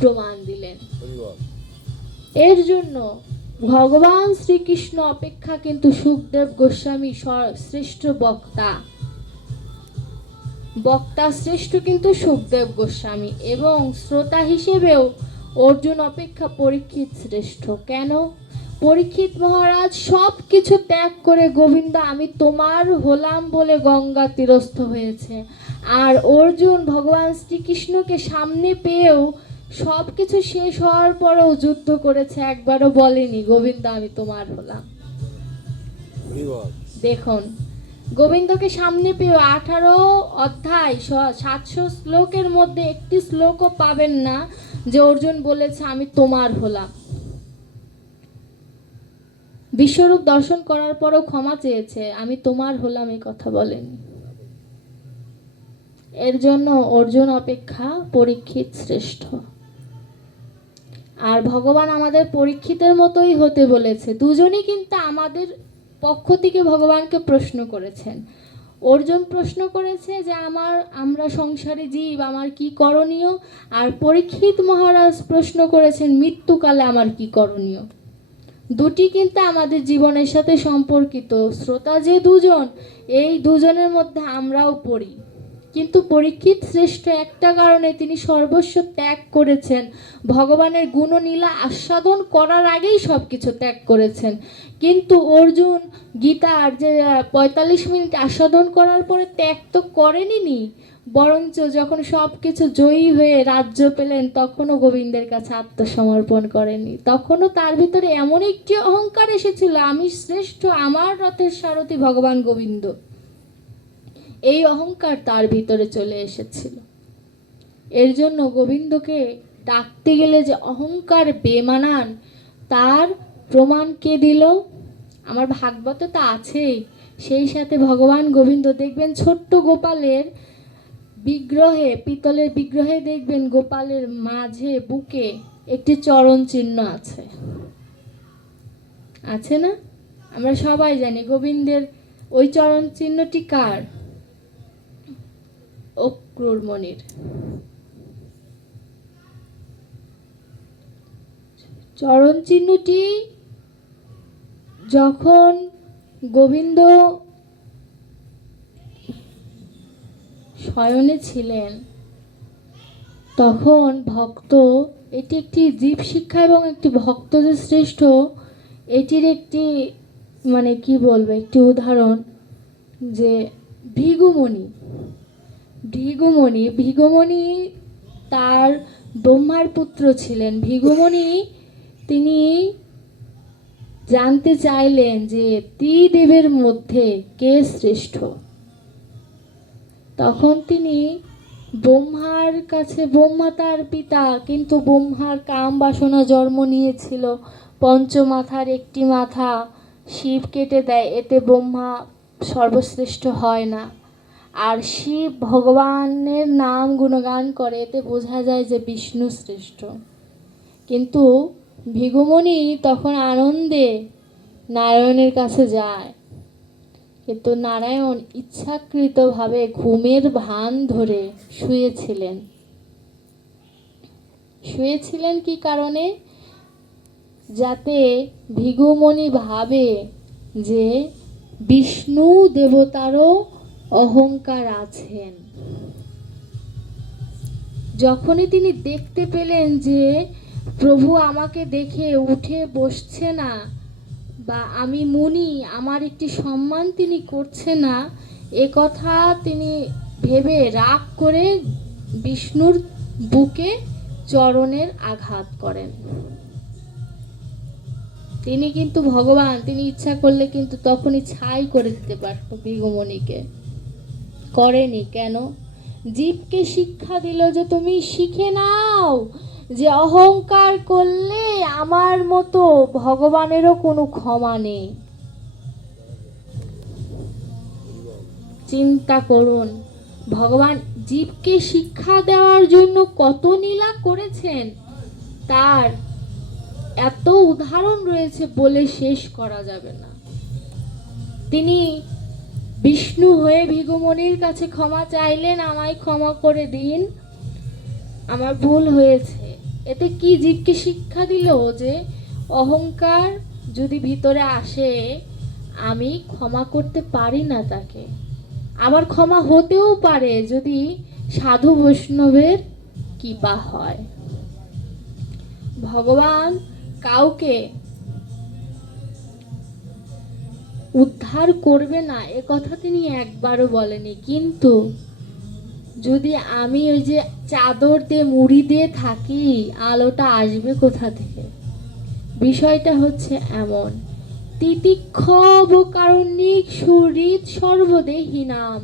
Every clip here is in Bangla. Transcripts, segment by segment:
প্রমাণ দিলেন। এর জন্য ভগবান শ্রীকৃষ্ণ অপেক্ষা কিন্তু সুখদেব গোস্বামী শ্রেষ্ঠ বক্তা। বক্তা শ্রেষ্ঠ কিন্তু সুখদেব গোস্বামী এবং শ্রোতা হিসেবেও অর্জুন অপেক্ষা পরীক্ষিত শ্রেষ্ঠ। কেন? পরীক্ষিত মহারাজ সব কিছু ত্যাগ করে গোবিন্দ আমি তোমার হলাম বলে গঙ্গা তীরস্থ হয়েছে। আর অর্জুন ভগবান শ্রীকৃষ্ণকে সামনে পেয়েও সব কিছু শেষ হওয়ার পরেও যুদ্ধ করেছে একবারও বলেনি গোবিন্দ আমি তোমার হলাম। দেখুন গোবিন্দকে সামনে পেয়ে আঠারো অধ্যায় সাতশো শ্লোকের মধ্যে একটি শ্লোকও পাবেন না যে অর্জুন বলেছে আমি তোমার হলাম। বিশ্বরূপ দর্শন করার পরও ক্ষমা চেয়েছে আমি তোমার হলাম এই কথা বলেনি। এর জন্য অর্জুন অপেক্ষা পরীক্ষিত শ্রেষ্ঠ। আর ভগবান আমাদের পরীক্ষিতের মতোই হতে বলেছে। দুজনই কিন্তু আমাদের পক্ষ থেকে ভগবানকে প্রশ্ন করেছেন। অর্জুন প্রশ্ন করেছে যে, আমার, আমরা সংসারে জীব, আমার কি করণীয়? আর পরীক্ষিত মহারাজ প্রশ্ন করেছেন, মৃত্যুকালে আমার কি করণীয়? দুটি কিন্তু আমাদের জীবনের সাথে সম্পর্কিত। শ্রোতা যে দুজন, এই দুজনের মধ্যে আমরাও পড়ি। কিন্তু পরীক্ষিত শ্রেষ্ঠ একটা কারণে তিনি সর্বস্ব ত্যাগ করেছেন। ভগবানের গুণনীলা আস্বাদন করার আগেই সব কিছু ত্যাগ করেছেন। কিন্তু অর্জুন, গীতার যে পঁয়তাল্লিশ মিনিট আস্বাদন করার পরে ত্যাগ তো করেনি বরঞ্চ যখন সব কিছু জয়ী হয়ে রাজ্য পেলেন, তখনও গোবিন্দের কাছে আত্মসমর্পণ করেনি তখনও তার ভিতরে এমন একটি অহংকার এসেছিল, আমি শ্রেষ্ঠ আমার রথের সারথি ভগবান গোবিন্দ। এই অহংকার তার ভিতরে চলে এসেছিল। এর জন্য গোবিন্দকে ডাকতে গেলে যে অহংকার বেমানান, তার প্রমাণ কে দিল? আমার ভাগবত তো আছেই। সেই সাথে ভগবান গোবিন্দ দেখবেন ছোট্ট গোপালের বিগ্রহে, পিতলের বিগ্রহে দেখবেন গোপালের মাঝে, বুকে একটি চরণ চিহ্ন আছে। আছে না? আমরা সবাই জানি গোবিন্দের ওই চরণ চিহ্নটি কার? অক্রুরমণির চরণ চিহ্নটি যখন গোবিন্দ শয়নে ছিলেন, তখন ভক্ত, এটি একটি জীব শিক্ষা এবং একটি ভক্ত যে শ্রেষ্ঠ, এটির একটি মানে কি বলব, একটি উদাহরণ যে ভৃগুমণি ভৃগুমণি ভৃগুমণি তার ব্রহ্মার পুত্র ছিলেন। ভৃগুমণি তিনি জানতে চাইলেন যে ত্রিদেবের মধ্যে কে শ্রেষ্ঠ। তখন তিনি ব্রহ্মার কাছে, ব্রহ্মা তার পিতা, কিন্তু ব্রহ্মার কাম বাসনা জন্ম নিয়েছিল। পঞ্চমাথার একটি মাথা শিব কেটে দেয়, এতে ব্রহ্মা সর্বশ্রেষ্ঠ হয় না। আর শিব ভগবানের নাম গুণগান করে, এতে বোঝা যায় যে বিষ্ণু শ্রেষ্ঠ। কিন্তু ভিগুমণি তখন আনন্দে নারায়ণের কাছে যায়। কিন্তু নারায়ণ ইচ্ছাকৃতভাবে ঘুমের ভান ধরে শুয়েছিলেন। শুয়েছিলেন কি কারণে? যাতে ভিগুমণি ভাবে যে বিষ্ণু দেবতারও অহংকার আছেন। যখনই তিনি দেখতে পেলেন যে প্রভু আমাকে দেখে উঠে বসছে না বা আমি মুনি, আমার একটি সম্মান তিনি করছে না, এ কথা তিনি ভেবে রাগ করে বিষ্ণুর বুকে চরণের আঘাত করেন। তিনি কিন্তু ভগবান, তিনি ইচ্ছা করলে কিন্তু তখনই ছাই করে দিতে পারত বিগমণিকে করেনি কেন? জীবকে শিক্ষা দিল যে তুমি শিখে নাও, যে অহংকার করলে আমার মতো ভগবানেরও কোনো ক্ষমা নেই। চিন্তা করুন, ভগবান জীবকে শিক্ষা দেওয়ার জন্য কত নীলা করেছেন? তার এত উদাহরণ রয়েছে বলে শেষ করা যাবে না। তিনি বিষ্ণু হয়ে ভিগুমণির কাছে ক্ষমা চাইলেন, আমায় ক্ষমা করে দিন। আমার ভুল হয়েছে। এতে কি জীবকে শিক্ষা দিল যে অহংকার যদি ভিতরে আসে, আমি ক্ষমা করতে পারি না তাকে। আবার ক্ষমা হতেও পারে যদি সাধু বৈষ্ণবের কৃপা হয়। ভগবান কাউকে উদ্ধার করবে না, এ কথা তিনি একবারও বলেনি। কিন্তু যদি আমি ওই যে চাদর দিয়ে মুড়ি দিয়ে থাকি, আলোটা আসবে কোথা থেকে? বিষয়টা হচ্ছে এমন তিতিক্ষ কারণিক সুহৃদ সর্বদেহী নাম,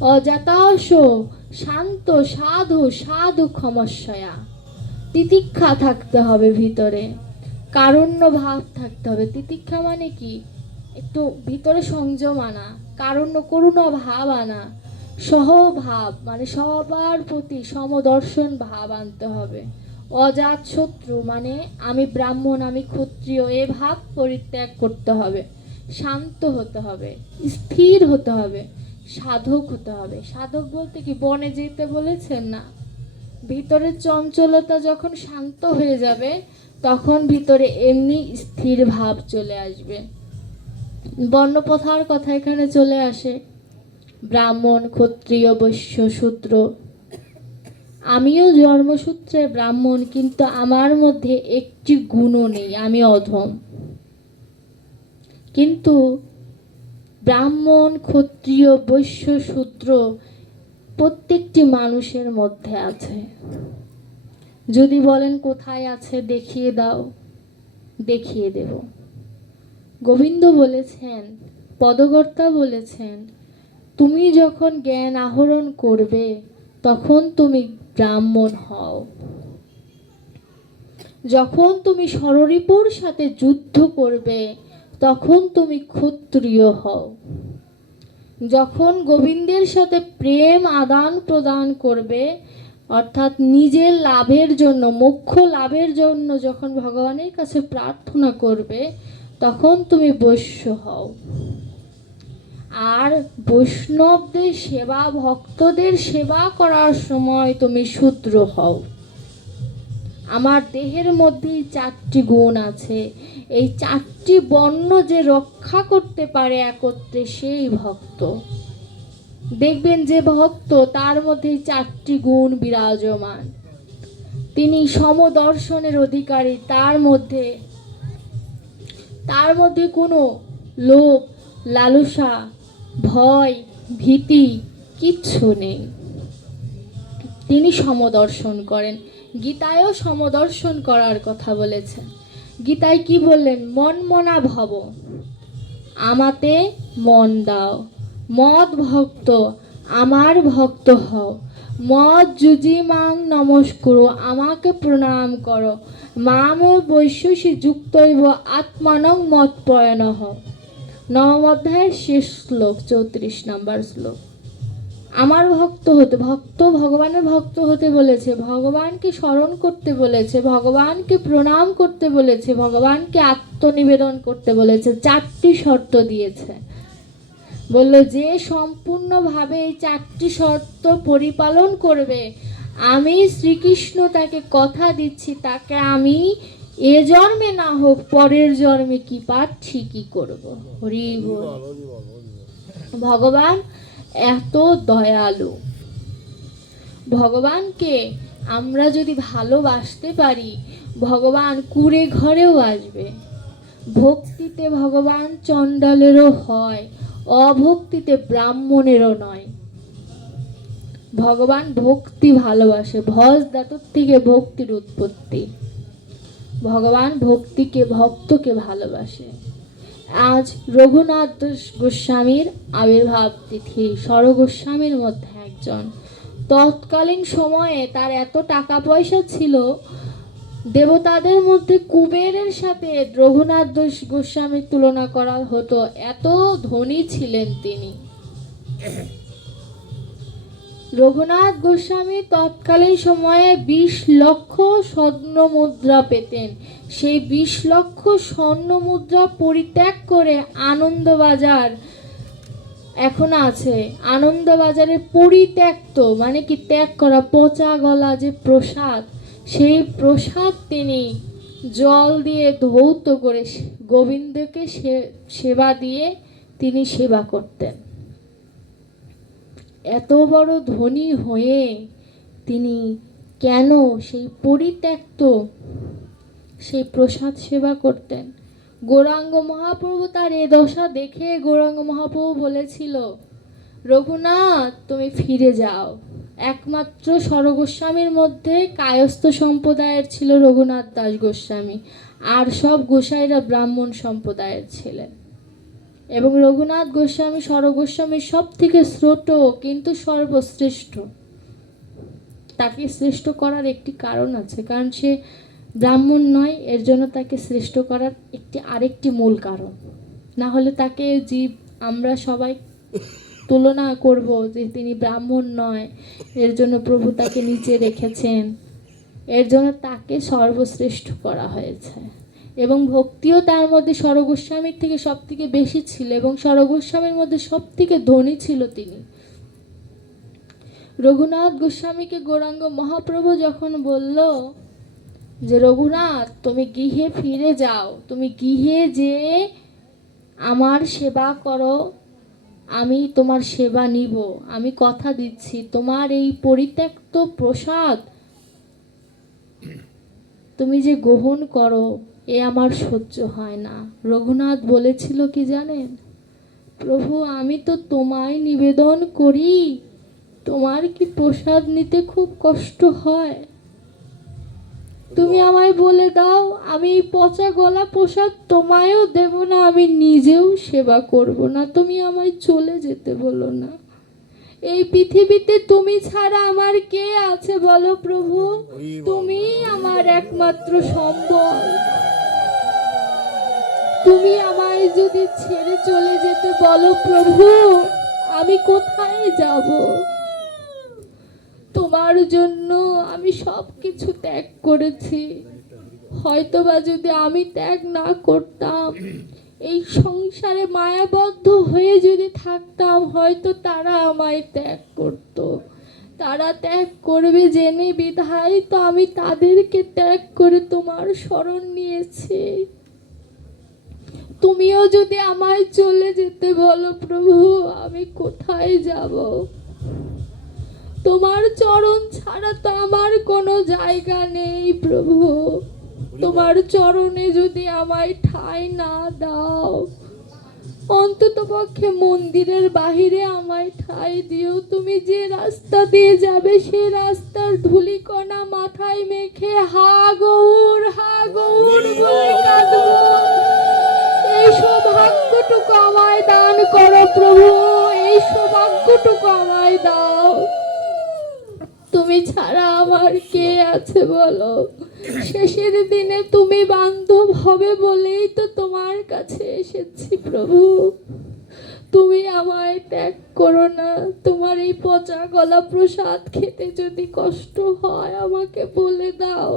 অজাতাস শান্ত সাধু সাধু ক্ষমস্বয়া। তিতিক্ষা থাকতে হবে ভিতরে, কারণ্য ভাব থাকতে হবে। তিতিক্ষা মানে কি? একটু ভিতরে সংযম আনা, কারণ্য, করুণা ভাব আনা, সহভাব মানে সবার প্রতি সমদর্শন ভাব আনতে হবে। অজাত শত্রু মানে আমি ব্রাহ্মণ, আমি ক্ষত্রিয়, এ ভাব পরিত্যাগ করতে হবে। শান্ত হতে হবে, স্থির হতে হবে, সাধক হতে হবে। সাধক বলতে কি, বনে যেতে বলেছেন না? ভিতরের চঞ্চলতা যখন শান্ত হয়ে যাবে, তখন ভিতরে এমনি স্থির ভাব চলে আসবে। বর্ণপ্রথার কথা এখানে চলে আসে। ব্রাহ্মণ, ক্ষত্রিয়, বৈশ্য, শূদ্র। আমিও জন্মসূত্রে ব্রাহ্মণ, কিন্তু আমার মধ্যে একটি গুণও নেই, আমি অধম। কিন্তু ব্রাহ্মণ, ক্ষত্রিয়, বৈশ্য, শূদ্র প্রত্যেকটি মানুষের মধ্যে আছে। যদি বলেন কোথায় আছে, দেখিয়ে দাও, দেখিয়ে দেব। গোবিন্দ বলেছেন, পদকর্তা বলেছেন, তুমি যখন জ্ঞান আহরণ করবে, তখন তুমি ব্রাহ্মণ হও। যখন তুমি ষড়রিপুর সাথে যুদ্ধ করবে, তখন তুমি ক্ষত্রিয় হও। যখন গোবিন্দের সাথে প্রেম আদান প্রদান করবে, অর্থাৎ নিজের লাভের জন্য, মোক্ষ লাভের জন্য যখন ভগবানের কাছে প্রার্থনা করবে তখন তুমি বৈশ্য হও। আর বৈষ্ণবদের সেবা, ভক্তদের সেবা করার সময় তুমি শূদ্র হও। আমার দেহের মধ্যেই চারটি গুণ আছে। এই চারটি বর্ণ যে রক্ষা করতে পারে একত্রে সেই ভক্ত। দেখবেন যে ভক্ত, তার মধ্যে চারটি গুণ বিরাজমান। তিনি সমদর্শনের অধিকারী, তার মধ্যে তার মধ্যে কোনো লোভ, লালসা, ভয়, ভীতি কিচ্ছু নেই। তিনি সমদর্শন করেন। গীতায়ও সমদর্শন করার কথা বলেছেন। গীতায় কি বললেন? মন মনা ভব, আমাতে মন দাও। মদ ভক্ত, আমার ভক্ত হও। মদ যুজি মাং নমস্কুরু, আমাকে প্রণাম করো। মাম বৈশ্যসী যুক্তৈব, আত্মানং মত পয়ন হও নবম অধ্যায়ের শেষ শ্লোক, চৌত্রিশ নাম্বার শ্লোক। আমার ভক্ত হতে, ভক্ত ভগবানের ভক্ত হতে বলেছে, ভগবানকে স্মরণ করতে বলেছে, ভগবানকে প্রণাম করতে বলেছে, ভগবানকে আত্মনিবেদন করতে বলেছে, চারটি শর্ত দিয়েছে। বলল যে সম্পূর্ণভাবে এই চারটি শর্ত পরিপালন করবে আমি শ্রীকৃষ্ণ তাকে কথা দিচ্ছি তাকে আমি এ জন্মে না হোক পরের জন্মে কি পাচ্ছি কি করব। হরি ভগবান এত দয়ালু। ভগবানকে আমরা যদি ভালোবাসতে পারি ভগবান কুড়ে ঘরেও আসবে ভক্তিতে ভগবান চণ্ডালেরও হয়। অভক্তিতে ব্রাহ্মণেরও নয়। ভগবান ভক্তি ভালোবাসে, ভজ দাতুর থেকে ভক্তির উৎপত্তি। ভগবান ভক্তিকে, ভক্তকে ভালোবাসে। আজ রঘুনাথ গোস্বামীর আবির্ভাব তিথি স্বর গোস্বামীর মধ্যে একজন। তৎকালীন সময়ে তার এত টাকা পয়সা ছিল দেবতাদের মধ্যে কুবেরের সাথে রঘুনাথ গোস্বামীর তুলনা করা হতো। এত ধনী ছিলেন তিনি। রঘুনাথ গোস্বামী তৎকালীন সময়ে বিশ লক্ষ স্বর্ণ মুদ্রা পেতেন। সেই বিশ লক্ষ স্বর্ণ মুদ্রা পরিত্যাগ করে আনন্দবাজার এখন আছে। আনন্দবাজারে পরিত্যক্ত মানে কি ত্যাগ করা, পচা গলা যে প্রসাদ সেই প্রসাদ তিনি জল দিয়ে ধৌত করে গোবিন্দকে সেবা দিয়ে তিনি সেবা করতেন। এত বড় ধনী হয়ে তিনি কেন সেই পরিত্যক্ত সেই প্রসাদ সেবা করতেন? গৌরাঙ্গ মহাপ্রভু তার এ দশা দেখে গৌরাঙ্গ মহাপ্রভু বলেছিল, রঘুনাথ, তুমি ফিরে যাও। একমাত্র স্বরগোস্বামীর মধ্যে কায়স্থ সম্প্রদায়ের ছিল রঘুনাথ দাস গোস্বামী, আর সব গোসাইরা ব্রাহ্মণ সম্প্রদায়ের ছিলেন। এবং রঘুনাথ গোস্বামী স্বরগোস্বামীর সব থেকে শ্রোত কিন্তু সর্বশ্রেষ্ঠ। তাকে শ্রেষ্ঠ করার একটি কারণ আছে, কারণ সে ব্রাহ্মণ নয়, এর জন্য তাকে শ্রেষ্ঠ করার একটি, আরেকটি মূল কারণ। না হলে তাকে জীব, আমরা সবাই তুলনা করব যে তিনি ব্রাহ্মণ নয়। এর জন্য প্রভু তাকে নিচে রেখেছেন। এর জন্য তাকে সর্বশ্রেষ্ঠ করা হয়েছে। এবং ভক্তিও তার মধ্যে স্বরগোস্বামীর থেকে সব থেকে বেশি ছিল এবং স্বরগোস্বামীর মধ্যে সব থেকে ধনী ছিল তিনি। রঘুনাথ গোস্বামীকে গৌরাঙ্গ মহাপ্রভু যখন বলল যে, রঘুনাথ, তুমি গৃহে ফিরে যাও। তুমি গৃহে যে আমার সেবা করো। আমি তোমার সেবা নিব, আমি কথা দিচ্ছি, তোমার এই পরিত্যক্ত প্রসাদ তুমি যে গ্রহণ করো, এ আমার সহ্য হয় না। রঘুনাথ বলেছিল কি জানেন? প্রভু, আমি তো তোমায় নিবেদন করি, তোমার কি প্রসাদ নিতে খুব কষ্ট হয়? তুমি আমায় বলে দাও আমি এই পচা গলা প্রসাদ তোমায়ও দেব না আমি নিজেও সেবা করব না তুমি আমায় চলে যেতে বলো না। এই পৃথিবীতে তুমি ছাড়া আমার কে আছে বলো প্রভু? তুমি আমার একমাত্র সম্বল। তুমি আমায় যদি ছেড়ে চলে যেতে বলো প্রভু আমি কোথায় যাব? তোমার জন্য আমি সব কিছু ত্যাগ করেছি। হয়তোবা যদি আমি ত্যাগ না করতাম, এই সংসারে মায়াবদ্ধ হয়ে যদি থাকতাম, হয়তো তারা আমায় ত্যাগ করত। তারা ত্যাগ করবে জেনে বিধায় তো আমি তাদেরকে ত্যাগ করে তোমার স্মরণ নিয়েছি। তুমিও যদি আমায় চলে যেতে বলো প্রভু, আমি কোথায় যাব? তোমার চরণ ছাড়া তো আমার কোনো জায়গা নেই প্রভু। তোমার চরণে যদি আমায় ঠাঁই না দাও অন্তত পক্ষে মন্দিরের বাহিরে আমায় ঠাঁই দিও। তুমি যে রাস্তা দিয়ে যাবে সে রাস্তার ধুলিকণা মাথায় মেখে হা গৌর হা গৌর বলে। কাঁদবো। এই সৌভাগ্যটুকু আমায় দান করো প্রভু। এই সৌভাগ্যটুকু আমায় দাও। তুমি ছাড়া আমার কে আছে বলো? শেষের দিনে তুমি বান্ধব হবে বলেই তো তোমার কাছে এসেছি প্রভু। তুমি আমায় ত্যাগ করো না। তোমার এই পচা গলা প্রসাদ খেতে যদি কষ্ট হয় আমাকে বলে দাও।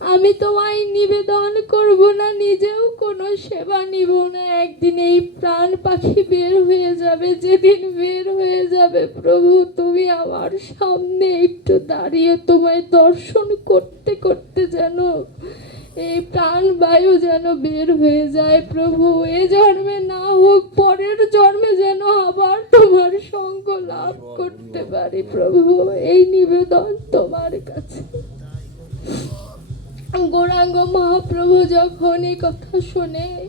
আমি তোমায় নিবেদন করব না, নিজেও কোনো সেবা নিব না। একদিন এই প্রাণ পাখি বের হয়ে যাবে, যেদিন বের হয়ে যাবে, প্রভু, তুমি আমার সামনে একটু দাঁড়িয়ে তোমায় দর্শন করতে করতে যেন এই প্রাণ বায়ু যেন বের হয়ে যায়, প্রভু। এ জন্মে না হোক, পরের জন্মে যেন আবার তোমার সঙ্গ লাভ করতে পারি, প্রভু। এই নিবেদন তোমার কাছে। গৌরাঙ্গ মহাপ্রভু যখন এই কথা শোনে,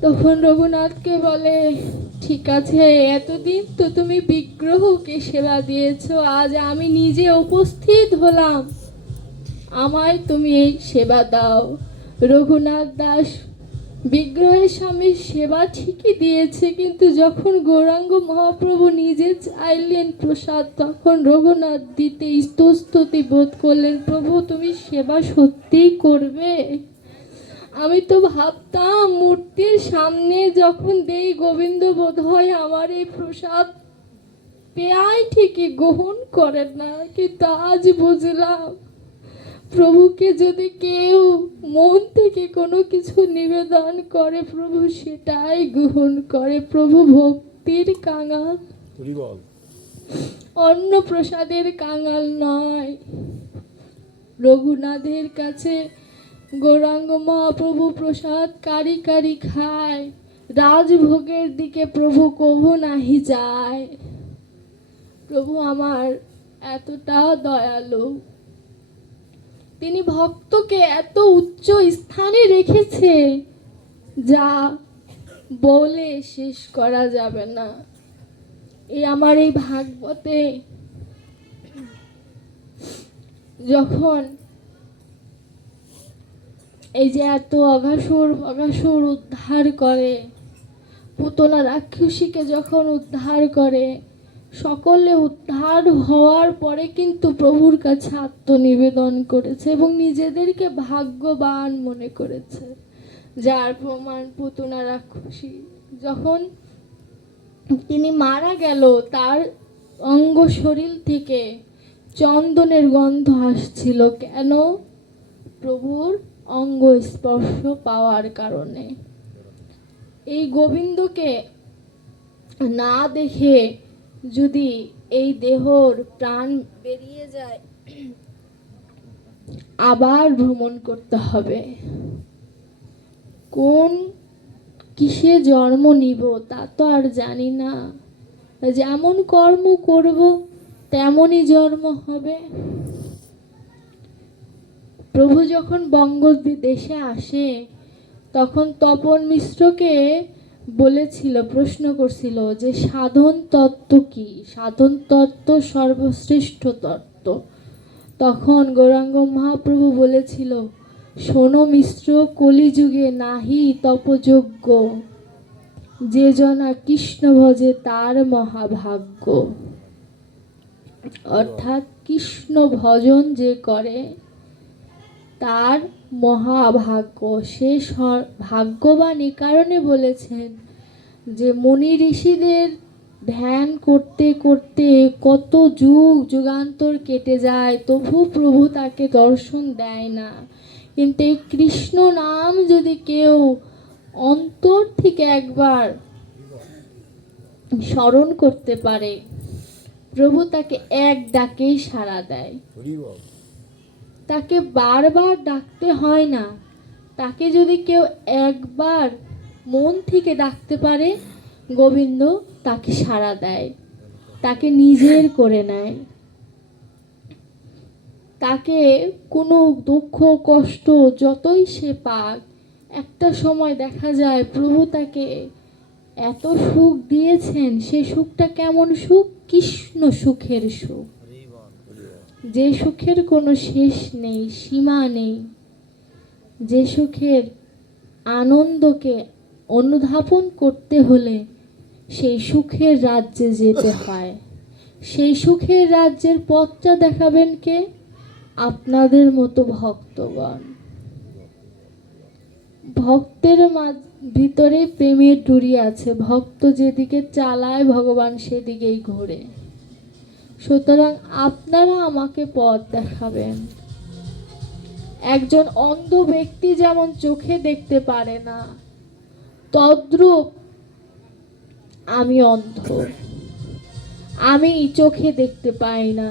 তখন রঘুনাথকে বলে, ঠিক আছে, এতদিন তো তুমি বিগ্রহকে সেবা দিয়েছ, আজ আমি নিজে উপস্থিত হলাম। আমায় তুমি এই সেবা দাও। রঘুনাথ দাস বিগ্রহের সামনে সেবা ঠিকই দিয়েছে, কিন্তু যখন গৌরাঙ্গ মহাপ্রভু নিজে চাইলেন প্রসাদ, তখন রঘুনাথ দিতে ইস্তস্তুতি বোধ করলেন, প্রভু, তুমি সেবা সত্যিই করবে? আমি তো ভাবতাম মূর্তির সামনে যখন দেই গোবিন্দ বোধ হয় আমার এই প্রসাদ পেয়াই ঠিকই গ্রহণ করেন না, কিন্তু আজ বুঝলাম প্রভুকে যদি কেউ মন থেকে কোনো কিছু নিবেদন করে প্রভু সেটাই গ্রহণ করে। প্রভু ভক্তির কাঙাল। অন্ন প্রসাদের কাঙাল নয়। রঘুনাথের কাছে গৌরাঙ্গ মহাপ্রভু প্রসাদ কারি কারি খায়। রাজভোগের দিকে প্রভু কভু নাহি যায়। প্রভু আমার এতটা দয়ালু। তিনি ভক্তকে এত উচ্চ স্থানে রেখেছে যা বলে শেষ করা যাবে না। এই আমার এই ভাগবতে যখন এই যে এত অঘাসুর অঘাসুর উদ্ধার করে, পুতনা রাক্ষসীকে যখন উদ্ধার করে সকলে উদ্ধার হওয়ার পরে কিন্তু প্রভুর কাছে আত্মনিবেদন করেছে এবং নিজেদেরকে ভাগ্যবান মনে করেছে। যার প্রমাণ পুতনা রাক্ষসী। যখন তিনি মারা গেল, তার অঙ্গ শরীর থেকে চন্দনের গন্ধ আসছিল। কেন? প্রভুর অঙ্গ স্পর্শ পাওয়ার কারণে। এই গোবিন্দকে না দেখে যদি এই দেহর প্রাণ বেরিয়ে যায়, আবার ভ্রমণ করতে হবে। কোন কিসে জন্ম নিব তা তো আর জানি না। যেমন কর্ম করব, তেমনই জন্ম হবে। প্রভু যখন বঙ্গদেশে আসে, তখন তপন মিশ্রকে বলেছিল, প্রশ্ন করছিল যে সাধন তত্ত্ব কি? সাধন তত্ত্ব সর্বশ্রেষ্ঠ তত্ত্ব। তখন গৌরাঙ্গ মহাপ্রভু বলেছিল, শোনো মিশ্র, কলিযুগে নাহি তপযোগ্য যে জনা কৃষ্ণ ভজে তার মহাভাগ্য। অর্থাৎ কৃষ্ণ ভজন যে করে, তার মহাভাগ্য। সে ভাগ্যবান এ কারণে বলেছেন যে মুনি ঋষিদের ধ্যান করতে করতে কত যুগ, যুগান্তর কেটে যায়, তবু প্রভু তাকে দর্শন দেয় না। কিন্তু এই কৃষ্ণ নাম যদি কেউ অন্তর থেকে একবার স্মরণ করতে পারে, প্রভু তাকে এক ডাকেই সাড়া দেয়। তাকে বারবার ডাকতে হয় না। তাকে যদি কেউ একবার মন থেকে ডাকতে পারে, গোবিন্দ তাকে সাড়া দেয়, তাকে নিজের করে নেয়। তাকে কোনো দুঃখ, কষ্ট যতই সে পাক, একটা সময় দেখা যায় প্রভু তাকে এত সুখ দিয়েছেন, সে সুখটা কেমন সুখ? কৃষ্ণ সুখের সুখ। যে সুখের কোনো শেষ নেই, সীমা নেই। যে সুখের আনন্দকে অনুধাবন করতে হলে সেই সুখের রাজ্যে যেতে হয়। সেই সুখের রাজ্যের পথটা দেখাবেন কে? আপনাদের মতো ভক্তগণ। ভক্তের ভিতরে প্রেমের ডুরি আছে। ভক্ত যেদিকে চালায়, ভগবান সেদিকেই ঘোরে। সুতরাং আপনারা আমাকে পথ দেখাবেন। একজন অন্ধ ব্যক্তি যেমন চোখে দেখতে পারে না, তদ্রূপ আমি অন্ধ। আমি চোখে দেখতে পাই না।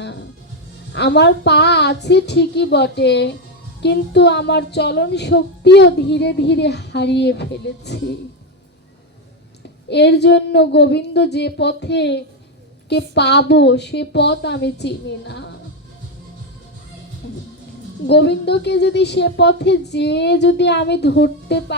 আমার পা আছে ঠিকই বটে, কিন্তু আমার চলন শক্তিও ধীরে ধীরে হারিয়ে ফেলেছি। এর জন্য গোবিন্দ যে পথে কে পাবো সে পথ আমি চিনি না। গোবিন্দকে যদি সে পথে যে যদি আমি ধরতে পারি